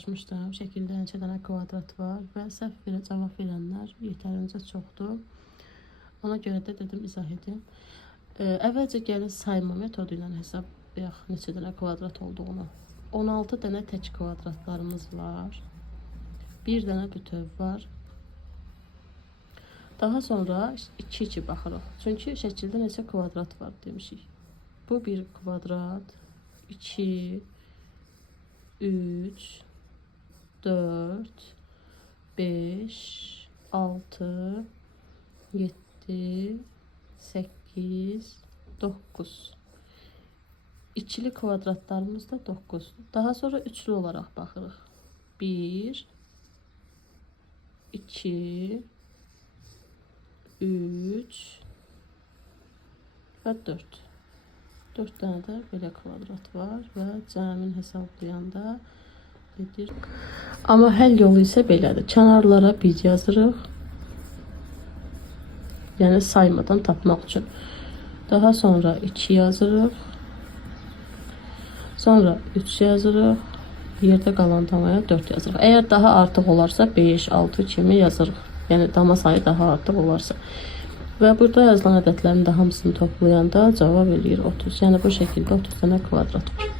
paylaşmışdım. Şəkildə neçə dənə kvadrat var və səhv verə cavab verənlər yetərincə çoxdur. Ona görə də dedim izah edim. Əvvəlcə gəlin sayma metodu ilə hesablayaq neçə dənə kvadrat olduğunu. 16 dənə tək kvadratlarımız var. 1 dənə bütöv var. Daha sonra 2-2 baxırıq. Çünki şəkildə neçə kvadrat var demişik. Bu 1 kvadrat, 2, 3, 4, 5, 6, 7, 8, 9. İkili kvadratlarımız da 9. Daha sonra üçlü olarak baxırıq. 1, 2, 3 və 4. 4 dənə də belə kvadrat var və cəmin hesablayanda gedir. Amma həll yolu isə belədir. Kənarlara 1 yazırıq. Yəni saymadan tapmaq üçün. Daha sonra 2 yazırıq. Sonra 3 yazırıq. Yerdə qalan damaya 4 yazırıq. Əgər daha artıq olarsa 5, 6 kimi yazırıq. Yəni dama sayı daha artıq olarsa. Və burada yazılan ədədlərin də hamısını toplayanda cavab eləyir 30. Yəni bu şəkildə 30 dənə kvadrat var.